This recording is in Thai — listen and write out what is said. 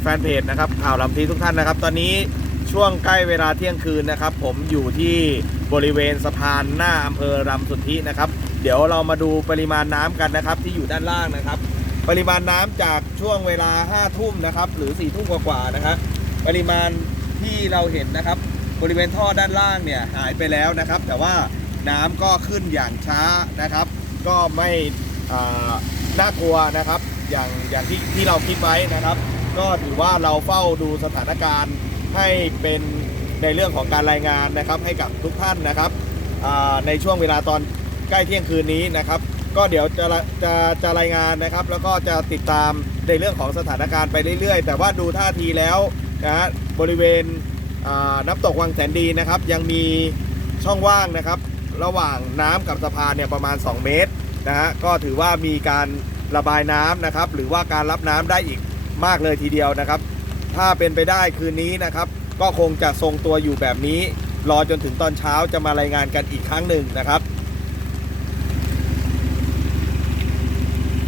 แฟนเพจนะครับข่าวลำทีทุกท่านนะครับ ตอนนี้ช่วงใกล้เวลาเที่ยงคืนนะครับ ผมอยู่ที่บริเวณสะพานหน้าอำเภอรำสุทธินะครับ เดี๋ยวเรามาดูปริมาณน้ำกันนะครับ ที่อยู่ด้านล่างนะครับ ปริมาณน้ำจากช่วงเวลา5ทุ่มนะครับ หรือ4ี่ทุ่มกว่าๆนะครับปริมาณที่เราเห็นนะครับ บริเวณท่อด้านล่างเนี่ยหายไปแล้วนะครับ แต่ว่าน้ำก็ขึ้นอย่างช้านะครับ ก็ไม่น่ากลัวนะครับ อย่างอย่างที่ที่เราคิดไว้นะครับ ก็ถือว่าเราเฝ้าดูสถานการณ์ให้เป็นในเรื่องของการรายงานนะครับ ให้กับทุกท่านนะครับในช่วงเวลาตอนใกล้เที่ยงคืนนี้นะครับ ก็เดี๋ยวจะจะจะรายงานนะครับ แล้วก็จะติดตามในเรื่องของสถานการณ์ไปเรื่อยๆ แต่ว่าดูท่าทีแล้วนะฮะบริเวณน้ำตกวังแสนดีนะครับ ยังมีช่องว่างนะครับ ระหว่างน้ำกับสะพานเนี่ยประมาณ 2 เมตรนะฮะก็ถือว่ามีการ ระบายน้ำนะครับ หรือว่าการรับน้ำได้อีกมากเลยทีเดียวนะครับ ถ้าเป็นไปได้คืนนี้นะครับ ก็คงจะทรงตัวอยู่แบบนี้ รอจนถึงตอนเช้าจะมารายงานกันอีกครั้งหนึ่งนะครับ